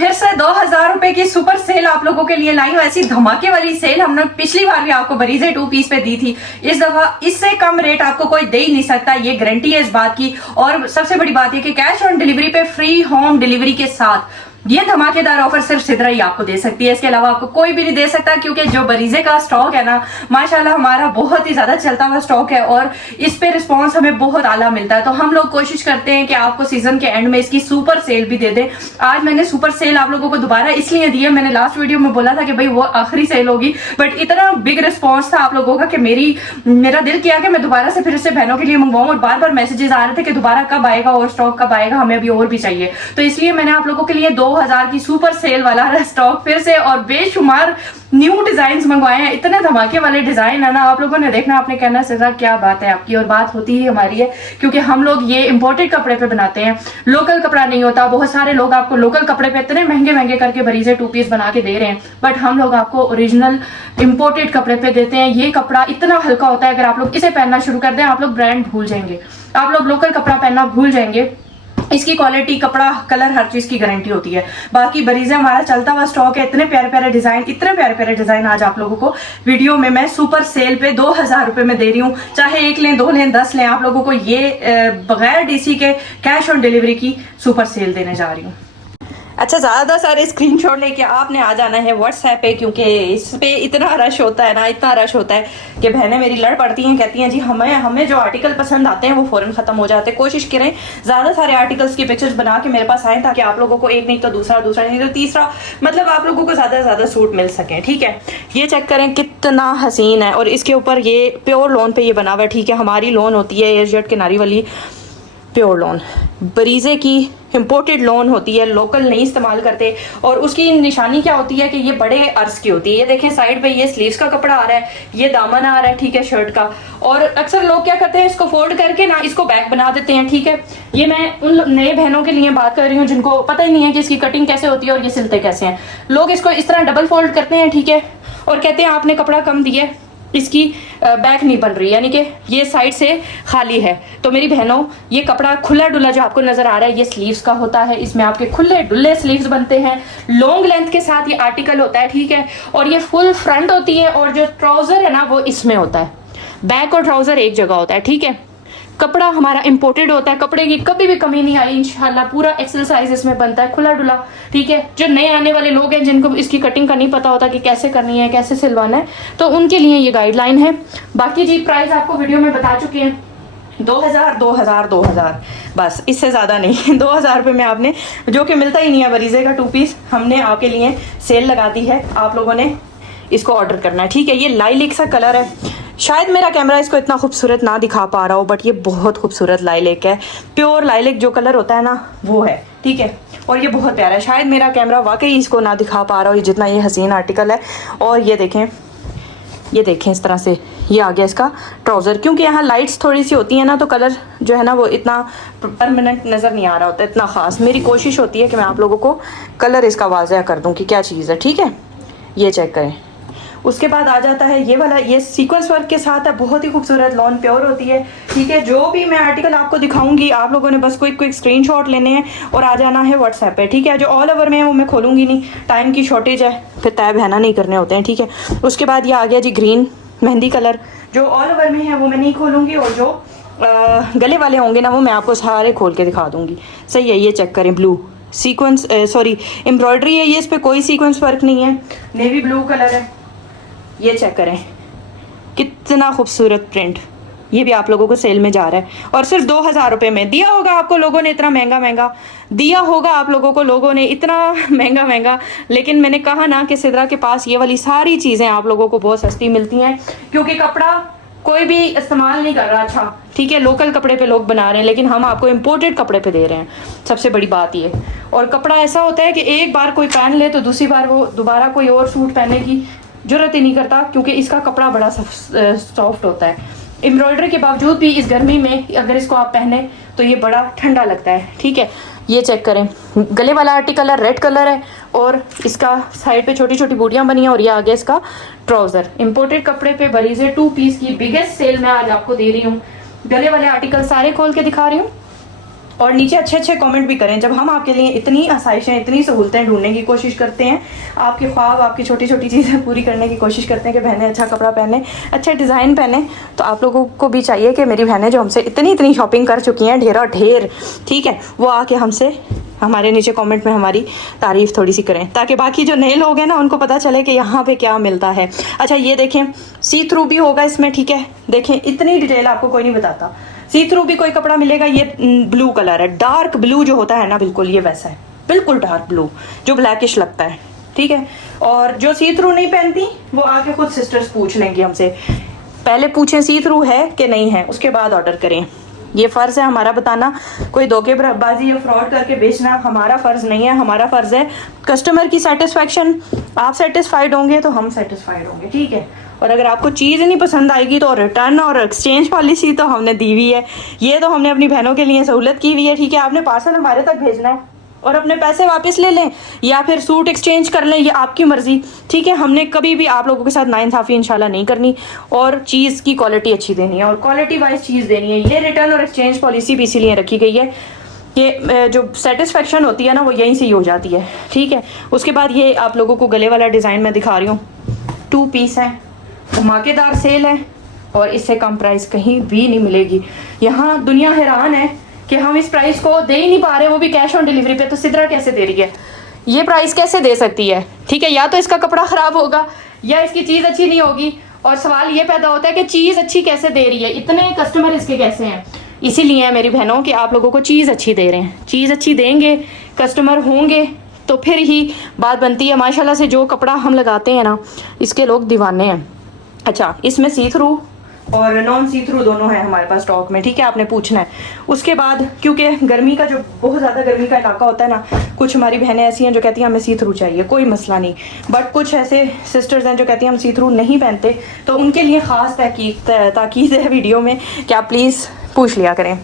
फिर से 2000 रुपए की सुपर सेल आप लोगों के लिए लाई हूँ। ऐसी धमाके वाली सेल हमने पिछली बार भी आपको बरीजे 2 पीस पे दी थी। इस दफा इससे कम रेट आपको कोई दे ही नहीं सकता, ये गारंटी है इस बात की। और सबसे बड़ी बात ये कि कैश ऑन डिलीवरी पे फ्री होम डिलीवरी के साथ ये धमाकेदार ऑफर सिर्फ सिद्रा ही आपको दे सकती है। इसके अलावा आपको कोई भी नहीं दे सकता, क्योंकि जो बरीजे का स्टॉक है ना, माशाल्लाह हमारा बहुत ही ज्यादा चलता हुआ स्टॉक है और इस पे रिस्पांस हमें बहुत आला मिलता है। तो हम लोग कोशिश करते हैं कि आपको सीजन के एंड में इसकी सुपर सेल भी दे दें। आज मैंने सुपर सेल आप लोगों को दोबारा इसलिए दी है, मैंने लास्ट वीडियो में बोला था कि भाई वो आखिरी सेल होगी, बट इतना बिग रिस्पॉन्स था आप लोगों का कि मेरा दिल किया कि मैं दोबारा से फिर से बहनों के लिए मंगवाऊं। और बार बार मैसेजेस आ रहे थे कि दोबारा कब आएगा और स्टॉक कब आएगा, हमें अभी और भी चाहिए। तो इसलिए मैंने आप लोगों के लिए 2000 की सुपर सेल वाला स्टॉक फिर से और बेशुमार न्यू डिजाइन मंगवाए हैं। इतने धमाके वाले डिजाइन है ना, आप लोगों ने देखना, आपने कहना सिर्फ क्या बात है आपकी, और बात होती ही हमारी है, क्योंकि हम लोग ये इंपोर्टेड कपड़े पे बनाते हैं, लोकल कपड़ा नहीं होता। बहुत सारे लोग आपको लोकल कपड़े पे इतने महंगे महंगे करके बरीजे 2 पीस बना के दे रहे हैं, बट हम लोग आपको ओरिजिनल इंपोर्टेड कपड़े पे देते हैं। ये कपड़ा इतना हल्का होता है, अगर आप लोग इसे पहनना शुरू कर दें आप लोग ब्रांड भूल जाएंगे, आप लोग लोकल कपड़ा पहनना भूल जाएंगे। इसकी क्वालिटी, कपड़ा, कलर, हर चीज की गारंटी होती है। बाकी बरीजे हमारा चलता हुआ स्टॉक है। इतने प्यारे प्यारे डिजाइन, इतने प्यारे प्यारे डिजाइन आज आप लोगों को वीडियो में मैं सुपर सेल पे 2000 रुपए में दे रही हूँ। चाहे 1 लें, 2 लें, 10 लें, आप लोगों को ये बगैर डीसी के कैश ऑन डिलीवरी की सुपर सेल देने जा रही हूँ। अच्छा, ज्यादा सारे स्क्रीनशॉट लेके आपने आ जाना है व्हाट्सएप पे, क्योंकि इस पे इतना रश होता है ना, इतना रश होता है कि बहनें मेरी लड़ पड़ती हैं, कहती हैं जी हमें जो आर्टिकल पसंद आते हैं वो फौरन खत्म हो जाते हैं। कोशिश करें ज्यादा सारे आर्टिकल्स की पिक्चर्स बना के मेरे पास आए, ताकि आप लोगों को एक नहीं तो दूसरा, दूसरा नहीं तो तीसरा, मतलब आप लोगों को ज्यादा से ज्यादा सूट मिल सके। ठीक है, ये चेक करें कितना हसीन है, और इसके ऊपर ये प्योर लोन पे ये बना हुआ है। ठीक है, हमारी लोन होती है एयरजेट किनारी वाली प्योर लोन, बरीजे की इंपोर्टेड लोन होती है, लोकल नहीं इस्तेमाल करते। और उसकी निशानी क्या होती है कि ये बड़े अर्ज की होती है। ये देखें साइड पे ये स्लीव्स का कपड़ा आ रहा है, ये दामन आ रहा है, ठीक है, शर्ट का। और अक्सर लोग क्या करते हैं, इसको फोल्ड करके ना इसको बैक बना देते हैं। ठीक है, ये मैं उन नए बहनों के लिए बात कर रही हूँ जिनको पता ही नहीं है कि इसकी कटिंग कैसे होती है और ये सिलते कैसे हैं। लोग इसको इस तरह डबल फोल्ड करते हैं, ठीक है, और कहते हैं आपने कपड़ा कम दिया, इसकी बैक नहीं बन रही, यानी कि ये साइड से खाली है। तो मेरी बहनों, ये कपड़ा खुला डुला जो आपको नजर आ रहा है ये स्लीव्स का होता है। इसमें आपके खुले डुले स्लीव्स बनते हैं, लॉन्ग लेंथ के साथ ये आर्टिकल होता है। ठीक है, और ये फुल फ्रंट होती है, और जो ट्राउजर है ना वो इसमें होता है, बैक और ट्राउजर एक जगह होता है। ठीक है, कपड़ा हमारा इंपोर्टेड होता है, कपड़े की कभी भी कमी नहीं आई इंशाल्लाह। पूरा एक्सेल साइज इसमें बनता है, खुला डुला। ठीक है, जो नए आने वाले लोग हैं जिनको इसकी कटिंग का नहीं पता होता कि कैसे करनी है, कैसे सिलवाना है, तो उनके लिए ये गाइडलाइन है। बाकी जी प्राइस आपको वीडियो में बता चुके हैं, 2000 2000 2000, बस इससे ज़्यादा नहीं। 2000 रुपये में आपने, जो कि मिलता ही नहीं है बरीजे का 2 पीस, हमने आपके लिए सेल लगा दी है। आप लोगों ने इसको ऑर्डर करना है। ठीक है, ये लाइलेक सा कलर है, शायद मेरा कैमरा इसको इतना खूबसूरत ना दिखा पा रहा हो, बट ये बहुत खूबसूरत लाइलेक है। प्योर लाइलेक जो कलर होता है ना वो है। ठीक है, और ये बहुत प्यारा है। शायद मेरा कैमरा वाकई इसको ना दिखा पा रहा हो जितना ये हसीन आर्टिकल है। और ये देखें, ये देखें इस तरह से ये आ गया इसका ट्राउज़र। क्योंकि यहाँ लाइट्स थोड़ी सी होती है ना, तो कलर जो है ना वो इतना परमानेंट नज़र नहीं आ रहा होता, इतना ख़ास। मेरी कोशिश होती है कि मैं आप लोगों को कलर इसका वाज़ह कर दूँ कि क्या चीज़ है। ठीक है, ये चेक करें। उसके बाद आ जाता है ये वाला, ये सीक्वेंस वर्क के साथ है, बहुत ही खूबसूरत लॉन प्योर होती है। ठीक है, जो भी मैं आर्टिकल आपको दिखाऊंगी आप लोगों ने बस क्विक स्क्रीनशॉट लेने हैं और आ जाना है व्हाट्सएप पे। ठीक है, जो ऑल ओवर में है वो मैं खोलूंगी नहीं, टाइम की शॉर्टेज है, फिर तय बहना नहीं करने होते हैं। ठीक है, उसके बाद ये आ गया जी ग्रीन मेहंदी कलर, जो ऑल ओवर में है वो मैं नहीं खोलूंगी, और जो गले वाले होंगे ना वो मैं आपको सारे खोल के दिखा दूंगी। सही है, ये चेक करें, ब्लू सीक्वेंस, सॉरी एम्ब्रॉयडरी है ये, इस पर कोई सीक्वेंस वर्क नहीं है, नेवी ब्लू कलर है। ये चेक करें कितना खूबसूरत प्रिंट, ये भी आप लोगों को सेल में जा रहा है, और सिर्फ 2000 रुपये में दिया होगा आपको लोगों ने। इतना महंगा महंगा दिया होगा आप लोगों को लोगों ने, इतना महंगा महंगा। लेकिन मैंने कहा ना कि सिद्रा के पास ये वाली सारी चीज़ें आप लोगों को बहुत सस्ती मिलती हैं, क्योंकि कपड़ा कोई भी इस्तेमाल नहीं कर रहा। अच्छा ठीक है, लोकल कपड़े पे लोग बना रहे हैं, लेकिन हम आपको इम्पोर्टेड कपड़े पे दे रहे हैं, सबसे बड़ी बात ये। और कपड़ा ऐसा होता है कि एक बार कोई पहन ले तो दूसरी बार वो दोबारा कोई और सूट पहनने की जरूरत ही नहीं करता, क्योंकि इसका कपड़ा बड़ा सॉफ्ट होता है। एम्ब्रॉयडरी के बावजूद भी इस गर्मी में अगर इसको आप पहने तो ये बड़ा ठंडा लगता है। ठीक है, ये चेक करें, गले वाला आर्टिकल है, रेड कलर है, और इसका साइड पे छोटी छोटी बूटियां बनी हैं, और ये आ गया इसका ट्राउजर। इंपोर्टेड कपड़े पे बरीजे 2 पीस की बिगेस्ट सेल मैं आज आपको दे रही हूँ। गले वाले आर्टिकल सारे खोल के दिखा रही हूँ, और नीचे अच्छे अच्छे कमेंट भी करें। जब हम आपके लिए इतनी आसाइशें, इतनी सहूलतें ढूंढने की कोशिश करते हैं, आपके ख्वाब, आपकी छोटी छोटी चीज़ें पूरी करने की कोशिश करते हैं कि बहनें अच्छा कपड़ा पहने, अच्छा डिज़ाइन पहने, तो आप लोगों को भी चाहिए कि मेरी बहनें जो हमसे इतनी इतनी शॉपिंग कर चुकी हैं, ढेरों ढेर, ठीक है, वो आके हमसे हमारे नीचे कमेंट में हमारी तारीफ़ थोड़ी सी करें, ताकि बाकी जो नए लोग हैं ना उनको पता चले कि यहाँ पे क्या मिलता है। अच्छा ये देखें, सी थ्रू भी होगा इसमें, ठीक है, देखें इतनी डिटेल आपको कोई नहीं बताता। सी थ्रू भी कोई कपड़ा मिलेगा। ये ब्लू कलर है, डार्क ब्लू जो होता है ना, बिल्कुल ये वैसा है, बिल्कुल डार्क ब्लू जो ब्लैकिश लगता है, ठीक है। और जो सी थ्रू नहीं पहनती वो आके खुद सिस्टर्स पूछ लेंगी हमसे, पहले पूछें सी थ्रू है कि नहीं है, उसके बाद ऑर्डर करें। ये फ़र्ज़ है हमारा बताना, कोई धोखेबाजी या फ्रॉड करके बेचना हमारा फ़र्ज़ नहीं है। हमारा फ़र्ज़ है कस्टमर की सेटिस्फेक्शन। आप सेटिस्फाइड होंगे तो हम सेटिस्फाइड होंगे, ठीक है। और अगर आपको चीज़ नहीं पसंद आएगी तो रिटर्न और एक्सचेंज पॉलिसी तो हमने दी हुई है, ये तो हमने अपनी बहनों के लिए सहूलत की हुई है, ठीक है। आपने पार्सल हमारे तक भेजना है और अपने पैसे वापस ले लें या फिर सूट एक्सचेंज कर लें, ये आपकी मर्ज़ी, ठीक है। हमने कभी भी आप लोगों के साथ नाइंसाफ़ी इंशाल्लाह नहीं करनी और चीज़ की क्वालिटी अच्छी देनी है और क्वालिटी वाइज चीज़ देनी है। ये रिटर्न और एक्सचेंज पॉलिसी भी इसीलिए रखी गई है कि जो सेटिस्फेक्शन होती है ना वो यहीं से ही हो जाती है, ठीक है। उसके बाद ये आप लोगों को गले वाला डिज़ाइन मैं दिखा रही हूँ, 2 पीस है, धमाकेदार सेल है और इससे कम प्राइस कहीं भी नहीं मिलेगी। यहाँ दुनिया हैरान है कि हम इस प्राइस को दे ही नहीं पा रहे, वो भी कैश ऑन डिलीवरी पे। तो सिद्रा कैसे दे रही है, ये प्राइस कैसे दे सकती है, ठीक है। या तो इसका कपड़ा ख़राब होगा या इसकी चीज़ अच्छी नहीं होगी। और सवाल ये पैदा होता है कि चीज़ अच्छी कैसे दे रही है, इतने कस्टमर इसके कैसे हैं। इसीलिए मेरी बहनों कि आप लोगों को चीज़ अच्छी दे रहे हैं, चीज़ अच्छी देंगे, कस्टमर होंगे तो फिर ही बात बनती है। माशाल्लाह से जो कपड़ा हम लगाते हैं ना, इसके लोग दीवाने हैं। अच्छा, इसमें सी थ्रू और नॉन सी थ्रू दोनों है हमारे पास स्टॉक में, ठीक है, आपने पूछना है। उसके बाद क्योंकि गर्मी का जो बहुत ज़्यादा गर्मी का इलाका होता है ना, कुछ हमारी बहनें ऐसी हैं जो कहती हैं हमें सी थ्रू चाहिए, कोई मसला नहीं। बट कुछ ऐसे सिस्टर्स हैं जो कहती हैं हम सी थ्रू नहीं पहनते, तो उनके लिए ख़ास ताकीद है वीडियो में कि आप प्लीज़ पूछ लिया करें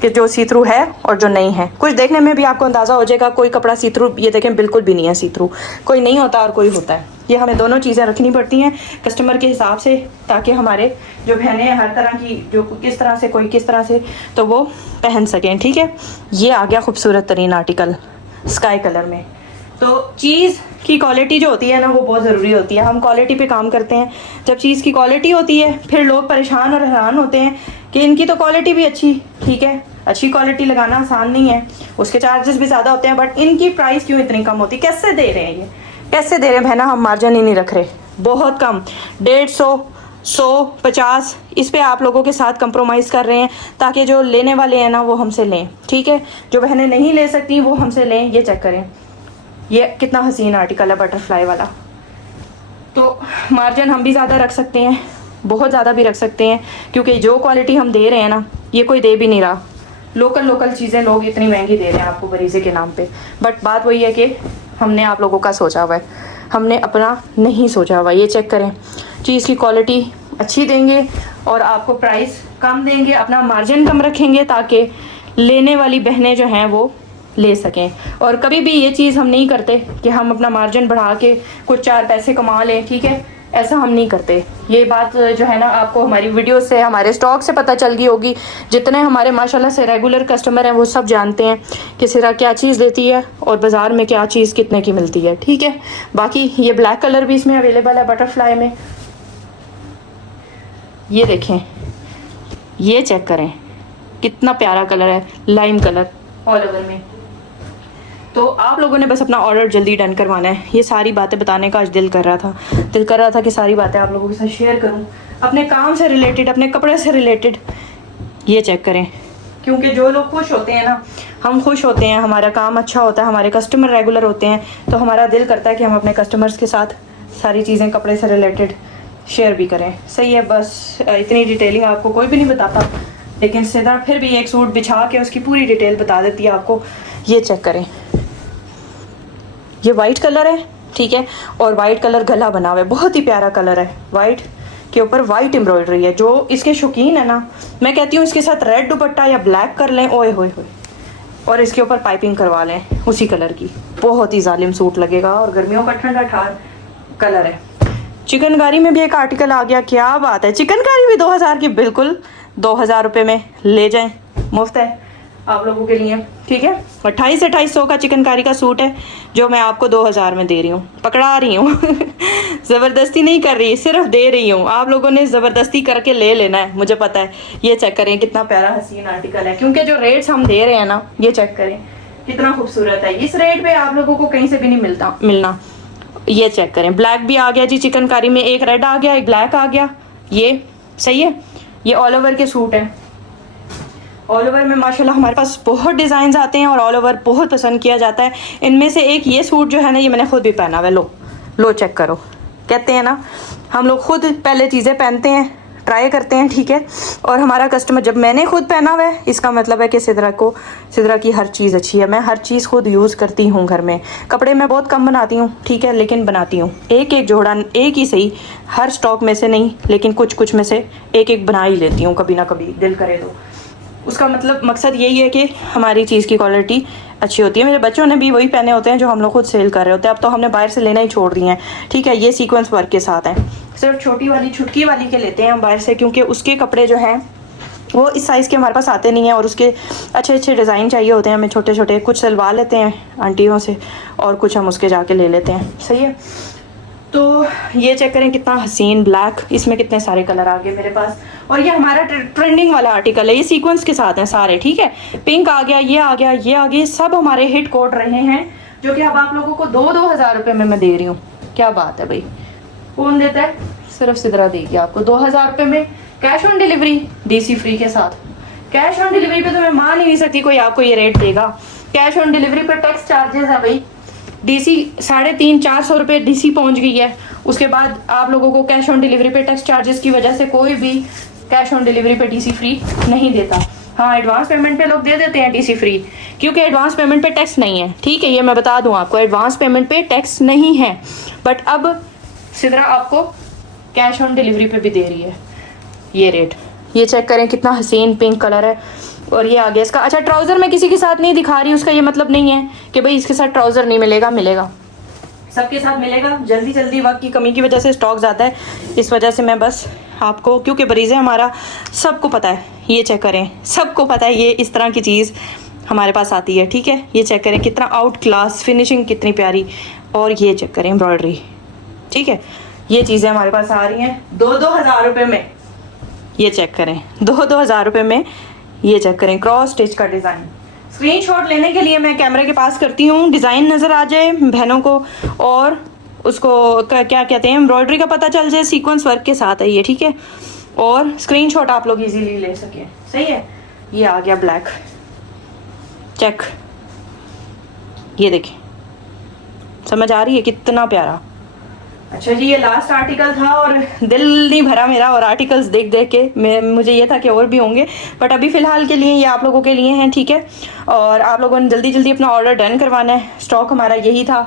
कि जो सी थ्रू है और जो नहीं है। कुछ देखने में भी आपको अंदाज़ा हो जाएगा, कोई कपड़ा सी थ्रू, ये देखें बिल्कुल भी नहीं है सी थ्रू, कोई नहीं होता और कोई होता है। ये हमें दोनों चीज़ें रखनी पड़ती हैं कस्टमर के हिसाब से, ताकि हमारे जो बहनें हैं हर तरह की, जो किस तरह से, कोई किस तरह से, तो वो पहन सकें, ठीक है। ये आ गया खूबसूरत तरीन आर्टिकल स्काई कलर में। तो चीज़ की क्वालिटी जो होती है ना वो बहुत ज़रूरी होती है। हम क्वालिटी पे काम करते हैं। जब चीज़ की क्वालिटी होती है फिर लोग परेशान और हैरान होते हैं कि इनकी तो क्वालिटी भी अच्छी, ठीक है, अच्छी क्वालिटी लगाना आसान नहीं है, उसके चार्जेस भी ज़्यादा होते हैं, बट इनकी प्राइस क्यों इतनी कम होती, कैसे दे रहे हैं, ये कैसे दे रहे हैं बहना। हम मार्जिन ही नहीं रख रहे, बहुत कम, 150, 100, 50, इस पे आप लोगों के साथ कंप्रोमाइज़ कर रहे हैं ताकि जो लेने वाले हैं ना वो हमसे लें, ठीक है। जो बहनें नहीं ले सकती वो हमसे लें। ये चेक करें, ये कितना हसीन आर्टिकल है, बटरफ्लाई वाला। तो मार्जिन हम भी ज़्यादा रख सकते हैं, बहुत ज़्यादा भी रख सकते हैं, क्योंकि जो क्वालिटी हम दे रहे हैं ना ये कोई दे भी नहीं रहा। लोकल चीज़ें लोग इतनी महंगी दे रहे हैं आपको बरीज़े के नाम पे। बट बात वही है कि हमने आप लोगों का सोचा हुआ है, हमने अपना नहीं सोचा हुआ। ये चेक करें, चीज़ की क्वालिटी अच्छी देंगे और आपको प्राइस कम देंगे, अपना मार्जिन कम रखेंगे ताकि लेने वाली बहनें जो हैं वो ले सकें। और कभी भी ये चीज़ हम नहीं करते कि हम अपना मार्जिन बढ़ा के कुछ 4 पैसे कमा लें, ठीक है, ऐसा हम नहीं करते। ये बात जो है ना आपको हमारी वीडियो से, हमारे स्टॉक से पता चल गई होगी। जितने हमारे माशाल्लाह से रेगुलर कस्टमर हैं वो सब जानते हैं कि सिरा क्या चीज़ देती है और बाज़ार में क्या चीज़ कितने की मिलती है, ठीक है। बाकी ये ब्लैक कलर भी इसमें अवेलेबल है बटरफ्लाई में। ये देखें, ये चेक करें कितना प्यारा कलर है, लाइम कलर ऑल ओवर में। तो आप लोगों ने बस अपना ऑर्डर जल्दी डन करवाना है। ये सारी बातें बताने का आज दिल कर रहा था कि सारी बातें आप लोगों के साथ शेयर करूं, अपने काम से रिलेटेड, अपने कपड़े से रिलेटेड। ये चेक करें, क्योंकि जो लोग खुश होते हैं ना, हम खुश होते हैं, हमारा काम अच्छा होता है, हमारे कस्टमर रेगुलर होते हैं, तो हमारा दिल करता है कि हम अपने कस्टमर्स के साथ सारी चीज़ें कपड़े से रिलेटेड शेयर भी करें। सही है, बस इतनी डिटेलिंग आपको कोई भी नहीं बताता, लेकिन सीधा फिर भी एक सूट बिछा के उसकी पूरी डिटेल बता देती है आपको। ये चेक करें, ये वाइट कलर है, ठीक है, और वाइट कलर गला बना हुआ है, बहुत ही प्यारा कलर है। वाइट के ऊपर वाइट एम्ब्रॉयडरी है। जो इसके शौकीन है ना, मैं कहती हूँ इसके साथ रेड दुपट्टा या ब्लैक कर लें, ओए होए होए, और इसके ऊपर पाइपिंग करवा लें उसी कलर की, बहुत ही जालिम सूट लगेगा। और गर्मियों का ठंडा ठार कलर है। चिकनकारी में भी एक आर्टिकल आ गया, क्या बात है। चिकनकारी भी 2000 की, बिल्कुल 2000 रुपये में ले जाएं, मुफ्त है। आप लोगों के लिए, ठीक है। 2800 का चिकनकारी का सूट है जो मैं आपको 2000 में दे रही हूँ, पकड़ा रही हूँ ज़बरदस्ती नहीं कर रही, सिर्फ दे रही हूँ। आप लोगों ने ज़बरदस्ती करके ले लेना है, मुझे पता है। ये चेक करें कितना प्यारा हसीन आर्टिकल है, क्योंकि जो रेट्स हम दे रहे हैं ना, ये चेक करें कितना खूबसूरत है। इस रेट पे आप लोगों को कहीं से भी नहीं मिलना। ये चेक करें, ब्लैक भी आ गया जी चिकनकारी में, एक रेड आ गया, एक ब्लैक आ गया, ये सही है। ये ऑल ओवर के सूट हैं। ऑल ओवर में माशाल्लाह हमारे पास बहुत डिज़ाइन आते हैं और ऑल ओवर बहुत पसंद किया जाता है। इनमें से एक ये सूट जो है ना, ये मैंने खुद भी पहना हुआ है। लो चेक करो। कहते हैं ना, हम लोग खुद पहले चीज़ें पहनते हैं, ट्राई करते हैं, ठीक है। और हमारा कस्टमर, जब मैंने खुद पहना हुआ है, इसका मतलब है कि सिद्रा की हर चीज़ अच्छी है। मैं हर चीज़ खुद यूज़ करती हूँ घर में। कपड़े मैं बहुत कम बनाती हूँ, ठीक है, लेकिन बनाती हूँ। एक एक जोड़ा, एक ही सही, हर स्टॉक में से नहीं, लेकिन कुछ में से एक एक बना ही लेती हूँ, कभी ना कभी दिल करे तो। उसका मतलब मकसद यही है कि हमारी चीज़ की क्वालिटी अच्छी होती है। मेरे बच्चों ने भी वही पहने होते हैं जो हम लोग खुद सेल कर रहे होते हैं। अब तो हमने बाहर से लेना ही छोड़ दिए हैं, ठीक है। ये सीक्वेंस वर्क के साथ है। सिर्फ छुटकी वाली के लेते हैं हम बाहर से, क्योंकि उसके कपड़े जो हैं वो इस साइज़ के हमारे पास आते नहीं हैं और उसके अच्छे डिज़ाइन चाहिए होते हैं हमें, छोटे। कुछ सिलवा लेते हैं आंटियों से और कुछ हम उसके जाके ले लेते हैं, सही है। तो ये चेक करें कितना हसीन ब्लैक, इसमें कितने सारे कलर आ गए मेरे पास। और ये हमारा ट्रेंडिंग वाला आर्टिकल है, ये सीक्वेंस के साथ हैं सारे, ठीक है। पिंक आ गया, ये आ गया, ये आ गया, सब हमारे हिट कोड रहे हैं, जो कि अब आप लोगों को 2,000 रुपये में मैं दे रही हूँ। क्या बात है भाई, कौन देता है? सिर्फ सिद्रा देगी आपको 2000 रुपये में, cash on delivery, DC free के साथ। कैश ऑन डिलीवरी पे तो मैं मान ही नहीं सकती कोई आपको ये रेट देगा। कैश ऑन डिलीवरी पर टैक्स चार्जेस है भाई, DC 350-400 रुपये DC पहुंच गई है। उसके बाद आप लोगों को कैश ऑन डिलीवरी पे टैक्स चार्जेस की वजह से कोई भी कैश ऑन डिलीवरी पे DC फ्री नहीं देता। हाँ, एडवांस पेमेंट पे लोग दे देते हैं DC फ्री, क्योंकि एडवांस पेमेंट पे टैक्स नहीं है, ठीक है। ये मैं बता दूं आपको, एडवांस पेमेंट पे टैक्स नहीं है। बट अब सिद्रा आपको कैश ऑन डिलीवरी पे भी दे रही है ये रेट। ये चेक करें कितना हसीन पिंक कलर है। और ये आ गया इसका। अच्छा, ट्राउज़र मैं किसी के साथ नहीं दिखा रही, उसका ये मतलब नहीं है कि भाई इसके साथ ट्राउज़र नहीं मिलेगा, मिलेगा, सबके साथ मिलेगा। जल्दी वक्त की कमी की वजह से स्टॉक ज़्यादा है, इस वजह से मैं बस आपको, क्योंकि बरीज़े हमारा सबको पता है। ये चेक करें, सबको पता है ये इस तरह की चीज़ हमारे पास आती है, ठीक है। ये चेक करें कितना आउट क्लास फिनिशिंग, कितनी प्यारी। और ये चेक करें एम्ब्रॉयडरी, ठीक है। ये चीज़ें हमारे पास आ रही हैं 2,000 रुपये में। ये चेक करें 2,000 रुपये में। ये चेक करें क्रॉस स्टिच का डिज़ाइन। स्क्रीनशॉट लेने के लिए मैं कैमरे के पास करती हूँ, डिज़ाइन नज़र आ जाए बहनों को और उसको क्या कहते हैं, एम्ब्रॉयडरी का पता चल जाए, सीक्वेंस वर्क के साथ है ये, ठीक है। और स्क्रीनशॉट आप लोग इजीली ले सकें, सही है। ये आ गया ब्लैक, चेक, ये देखिए, समझ आ रही है कितना प्यारा। अच्छा जी, ये लास्ट आर्टिकल था और दिल नहीं भरा मेरा और आर्टिकल्स देख के मुझे ये था कि और भी होंगे, बट अभी फ़िलहाल के लिए ये आप लोगों के लिए हैं, ठीक है। और आप लोगों ने जल्दी अपना ऑर्डर डन करवाना है। स्टॉक हमारा यही था,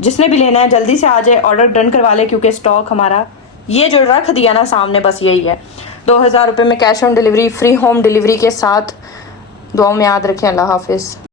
जिसने भी लेना है जल्दी से आ जाए, ऑर्डर डन करवा ले, क्योंकि स्टॉक हमारा ये जो रख दिया ना सामने, बस यही है। 2,000 रुपये में cash on delivery, free home delivery के साथ। दुआओं में याद रखें। अल्लाह हाफिज़।